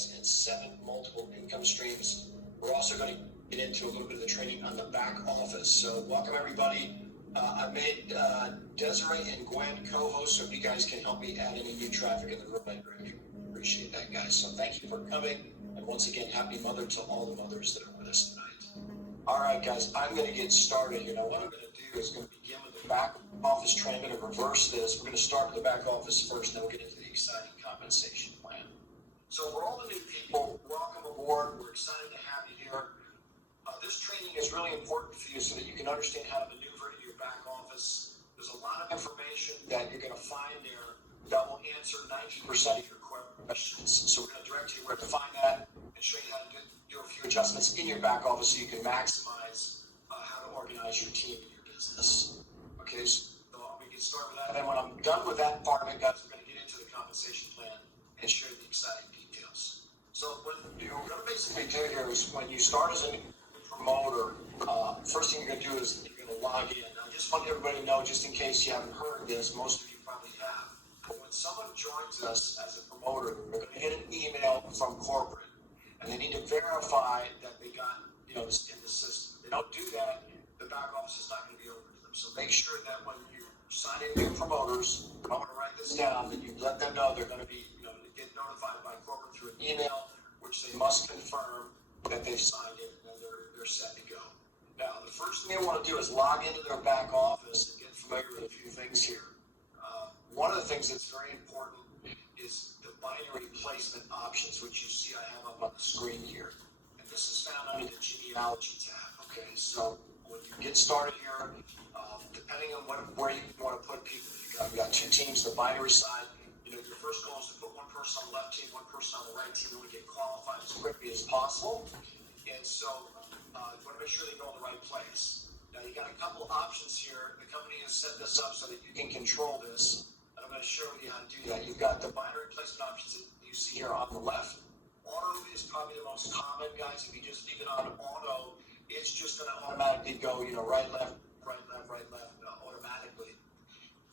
guys and 7 multiple income streams. We're also going to get into a little bit of the training on the back office. So welcome everybody. I made Desiree and Gwen co-hosts, so if you guys can help me add any new traffic in the room, I really appreciate that, guys. So thank you for coming. And once again, happy Mother to all the mothers that are with us tonight. All right, guys, I'm going to get started here. Now, what I'm going to do is going to begin with the back office training. I'm going to reverse this. We're going to start with the back office first, then we'll get into the exciting compensation plan. So for all the new people, welcome aboard. We're excited to have you here. This training is really important for you so that you can understand how to maneuver in your back office. There's a lot of information that you're going to find there that will answer 90% of your questions. So we're going to direct you where to find that and show you how to do a few adjustments in your back office so you can maximize how to organize your team and your business. Okay, so we can start with that. And when I'm done with that part of it, guys, we're going to get into the compensation plan and share the exciting details. So what you're going to basically do here is when you start as a promoter, first thing you're going to do is you're going to log in. I just want everybody to know, just in case you haven't heard this, most of you probably have, but when someone joins us as a promoter, they're going to get an email from corporate, and they need to verify that they got, this in the system. If they don't do that, the back office is not going to be open to them. So make sure that when you sign in new promoters, I'm going to write this down, that you let them know they're going to be, get notified by corporate through an email, which they must confirm that they've signed in and they're set to go. Now, the first thing they want to do is log into their back office and get familiar with a few things here. One of the things that's very important is the binary placement options, which you see I have up on the screen here. And this is found under the genealogy tab. Okay, so when you get started here, depending on where you want to put people, you've got 2 teams, the binary side. Your first goal is to put one person on the left team, one person on the right team, and we get qualified as quickly as possible. And so you want to make sure they go in the right place. Now, you got a couple of options here. The company has set this up so that you can control this. And I'm going to share with you how to do that. You've got the binary placement options that you see here on the left. Auto is probably the most common, guys. If you just leave it on auto, it's just going to automatically go, right, left, automatically.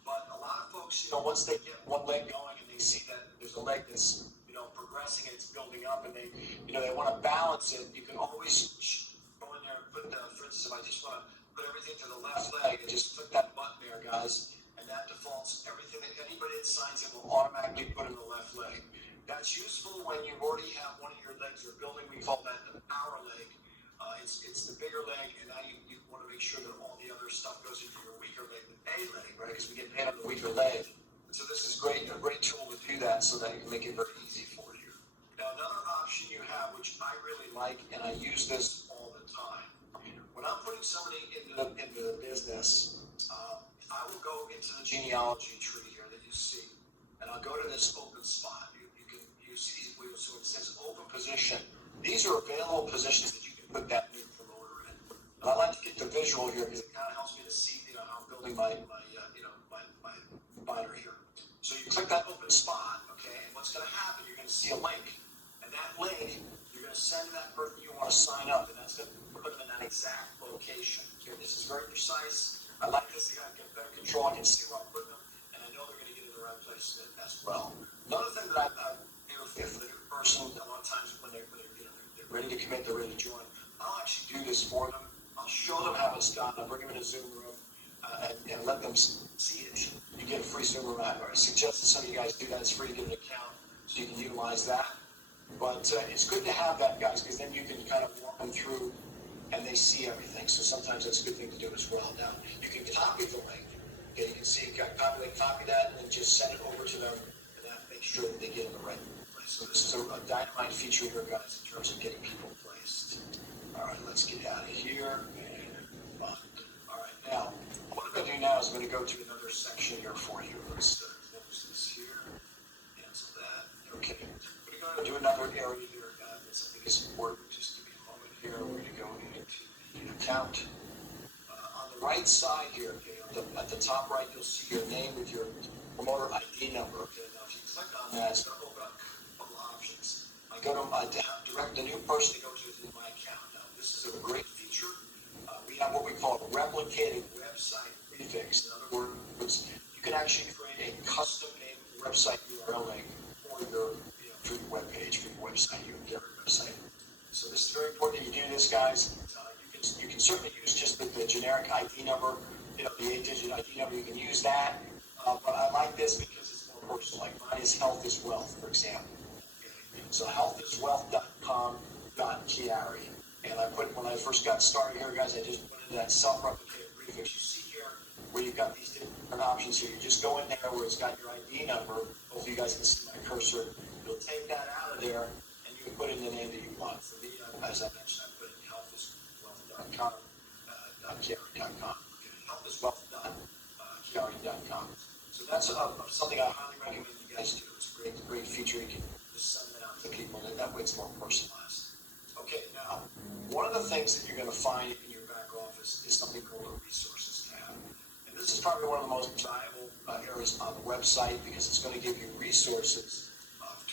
But a lot of folks, once they get one leg going and they see that there's a leg that's, progressing and it's building up and they want to balance it, you can always go in there and put, for instance, if I just want to put everything to the left leg, and just click that button there, guys, and that defaults everything that anybody that signs in will automatically put in the left leg. That's useful when you already have one of your legs you're building. We call that the power leg. It's the bigger leg, and now you want to make sure that all the other stuff goes into your weaker leg, the A leg, right? Because we get paid on the weaker leg. So this is a great tool to do that so that you can make it very easy for you. Now, another option you have, which I really like, and I use this all the time, when I'm putting somebody into the business, I will go into the genealogy tree here that you see, and I'll go to this open spot. You see, so it says open position. These are available positions that you can put that new promoter in. And I like to get the visual here because it kind of helps me to see, how I'm building my binary here. So you click that open spot, okay, and what's going to happen, you're going to see a link. And that link, you're going to send that person you want to sign up, and that's going to put them in that exact location. Here, this is very precise. I like this. I get better control. I can see where I'm putting them, and I know they're going to get in the right place as well. Another thing that I do for the new person, a lot of times when they're ready to commit, they're ready to join, I'll actually do this for them. I'll show them how it's done. I'll bring them in a Zoom room and let them see it. You get a free Zoom room. I suggest that some of you guys do that. It's free to get an account, so you can utilize that. But it's good to have that, guys, because then you can kind of walk them through and they see everything. So sometimes that's a good thing to do as well. Now, you can copy the link. Okay, you can see copy that, and then just send it over to them, and that makes sure that they get in the right place. So this is a dynamite feature here, guys, in terms of getting people placed. All right, let's get out of here. And all right, now, what I'm going to do now is I'm going to go to another section here for you. Let's close this here. Cancel that. Okay. I'm going to do another area here, guys. I think it's important. Just give me a moment here. We're going to go into the account. On the right side here, okay, at the top right, you'll see your name with your promoter ID number. Okay, now if you click on that, it's going to open up a couple of options. I direct the new person to go to my account. Now, this is a great feature. We have what we call a replicated website prefix. In other words, you can actually create a custom named website URL link for your for your web page, for your website, your website. So this is very important that you do this, guys. You can certainly use just the generic ID number, the 8-digit ID number. You can use that, but I like this because it's more personal. Like mine is Health is Wealth, for example. So healthiswealth.com.QuiAri. And I put, when I first got started here, guys, I just put in that self-replicated prefix. You see here where you've got these different options here. You just go in there where it's got your ID number. Hopefully you guys can see my cursor. You'll take that out of there and you can put in the name that you want. For me, as I mentioned, I put in healthiswealth.com.QuiAri.com. healthiswealth.QuiAri.com. So that's something I highly recommend you guys do. It's a great feature. You can just send it out to people, and that way it's more personalized. Okay, now, one of the things that you're going to find in your back office is something called a resources tab. And this is probably one of the most valuable areas on the website because it's going to give you resources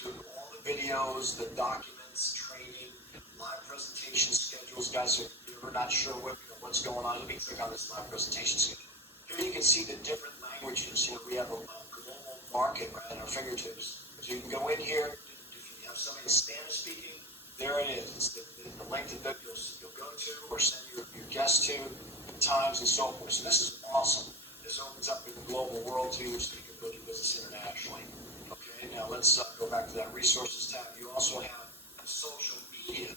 to all the videos, the documents, training, live presentation schedules. Guys, if you're not sure what's going on, let me click on this live presentation schedule. Here you can see the different languages. We have a global market right at our fingertips. So you can go in here. If you have somebody Spanish speaking, there it is. It's the link that you'll go to or send your guests to, the times and so forth. So this is awesome. This opens up the global world to you so you can build your business internationally. Okay, now let's go back to that resources tab. You also have social media.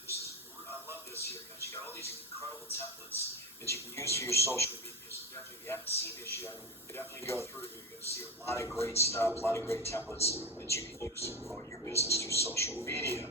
I love this here, guys. You got all these incredible templates that you can use for your social media. So definitely, if you haven't seen this yet, definitely go through. You're going to see a lot of great stuff, a lot of great templates that you can use to promote your business through social media.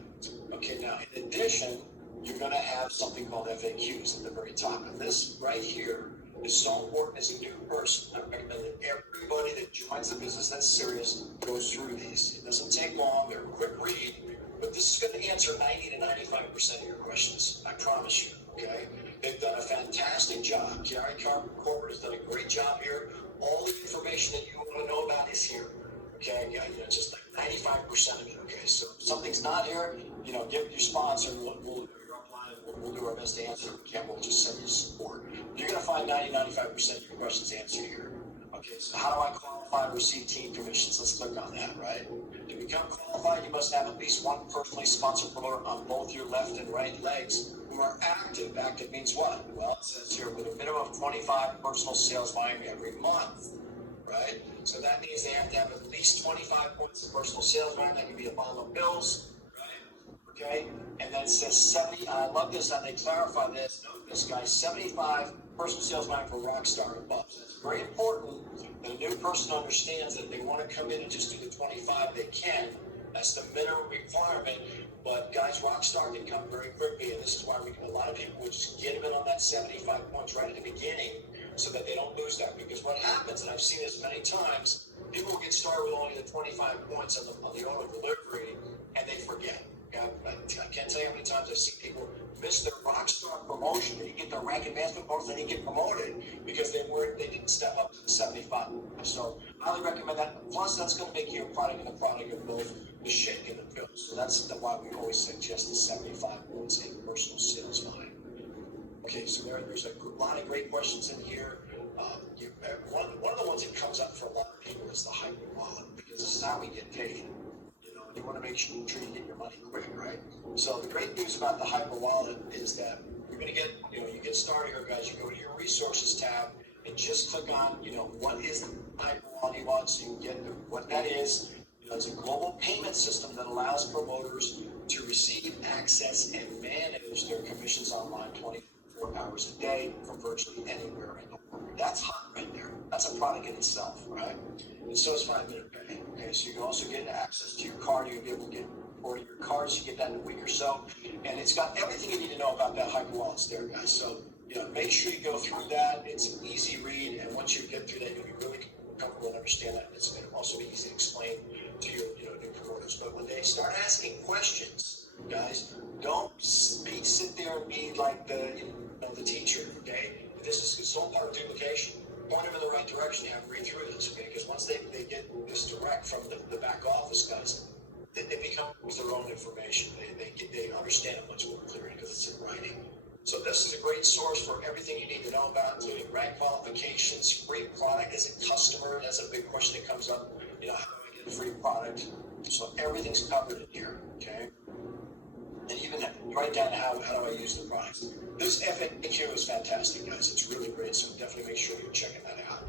Okay, now in addition, you're going to have something called FAQs at the very top. And this right here is so important as a new person. I recommend that everybody that joins the business that's serious goes through these. It doesn't take long. They're a quick read, but this is going to answer 90 to 95% of your questions. I promise you, okay? They've done a fantastic job. QuiAri Corporate has done a great job here. All the information that you want to know about is here. Okay, just like 95% of it. Okay, so if something's not here, give it your sponsor, and we'll do our best to answer. If we can't, we'll just send you support. You're going to find 90-95% of your questions answered here. Okay, so how do I qualify and receive team commissions? Let's click on that, right? To become qualified, you must have at least one personally sponsored promoter on both your left and right legs who are active. Active means what? Well, it says here with a minimum of 25 personal sales volume every month. Right? So that means they have to have at least 25 points of personal sales volume. That can be a bottle of bills, right? Okay? And then it says 70, I love this, and they clarify this. Note this, guys, 75 personal sales volume for Rockstar and above. So it's very important that a new person understands that if they want to come in and just do the 25, they can. That's the minimum requirement. But guys, Rockstar can come very quickly, and this is why a lot of people will just get them in on that 75 points right at the beginning, so that they don't lose that. Because what happens, and I've seen this many times, people will get started with only the 25 points on the auto delivery, and they forget. I can't tell you how many times I've seen people miss their Rockstar promotion. They didn't get their rank advancement bonus, they didn't get promoted because they didn't step up to the 75. So I highly recommend that. Plus, that's going to make you a product and a product of both the shake and the pill. So that's why we always suggest the 75 points in personal sales volume. Okay, so there's a lot of great questions in here. One of the ones that comes up for a lot of people is the hyper wallet, because this is how we get paid. You want to make sure you get your money quick, right? So the great news about the hyper wallet is that you're going to get, you get started here, guys. You go to your resources tab and just click on, what is the hyper wallet, so you can get what that is. It's a global payment system that allows promoters to receive, access, and manage their commissions online 24 hours a day from virtually anywhere in the world. That's hot right there. That's a product in itself, right? And so is 5-minute pay. Okay, so you can also get access to your card. You'll be able to get or your cards. You get that in a week or so, and it's got everything you need to know about that hyper wallet there, guys. So make sure you go through that. It's an easy read, and once you get through that, you'll be really comfortable and understand that. It's going to also be easy to explain to your new promoters. But when they start asking questions, guys, don't sit there and be like the teacher. Okay, it's all part of duplication. Point them in the right direction. You have to read through this, okay? Because once they get this direct from the back office guys, they become their own information. They understand it much more clearly because it's in writing. So this is a great source for everything you need to know about, including rank qualifications, free product as a customer. That's a big question that comes up. How do I get a free product? So everything's covered in here, okay? And even right down to how do I use the products. This FAQ is fantastic, guys. It's really great, so definitely make sure you're checking that out.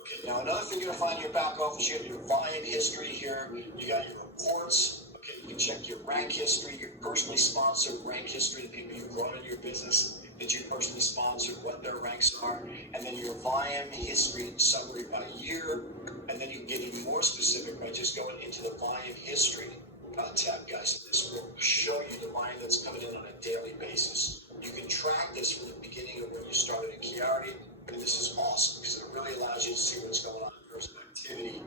Okay, now another thing you're gonna find in your back office, you have your volume history here. You got your reports. Okay, you can check your rank history, your personally sponsored rank history, the people you've brought in your business that you personally sponsored, what their ranks are, and then your volume history summary by year, and then you can get even more specific by just going into the volume history tab, guys. This will show you the volume that's coming in on a daily basis. You can track this from the beginning of when you started at QuiAri, and this is awesome because it really allows you to see what's going on in terms of activity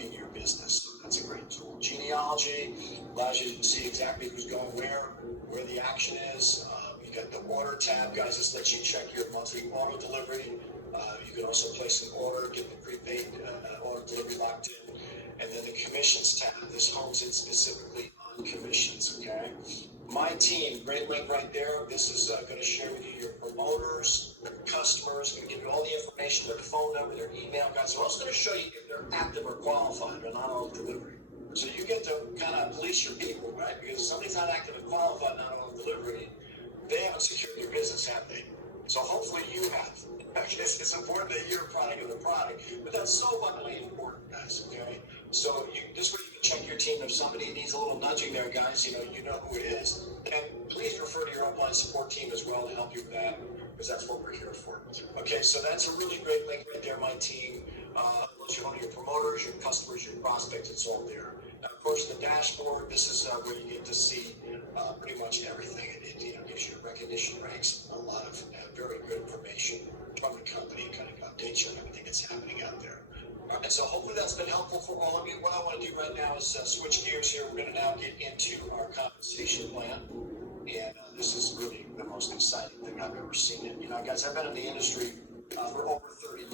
in your business. So that's a great tool. Genealogy allows you to see exactly who's going where the action is. You got the order tab, guys. This lets you check your monthly auto delivery. You can also place an order, get the prepaid order delivery locked in. And then the commissions tab, this hones in specifically on commissions, okay? My team, great link right there. This is going to share with you your promoters, your customers, going to give you all the information, their phone number, their email, guys. I'm also going to show you if they're active or qualified or not on delivery. So you get to kind of police your people, right? Because if somebody's not active and qualified, not on delivery, they haven't secured your business, have they? So hopefully you have. It's important that you're a product of the product, but that's so vitally important, guys, okay? So this way you can check your team. If somebody needs a little nudging there, guys, you know who it is. And please refer to your upline support team as well to help you with that, because that's what we're here for. Okay, so that's a really great link right there, my team. Unless you want your promoters, your customers, your prospects, it's all there. Now, of course, the dashboard, this is where you get to see pretty much everything. It gives you recognition ranks, a lot of very good information from the company, kind of updates you on everything that's happening out there. All right, so hopefully that's been helpful for all of you. What I want to do right now is switch gears here. We're going to now get into our compensation plan. And this is really the most exciting thing I've ever seen. And, guys, I've been in the industry for over 30 years.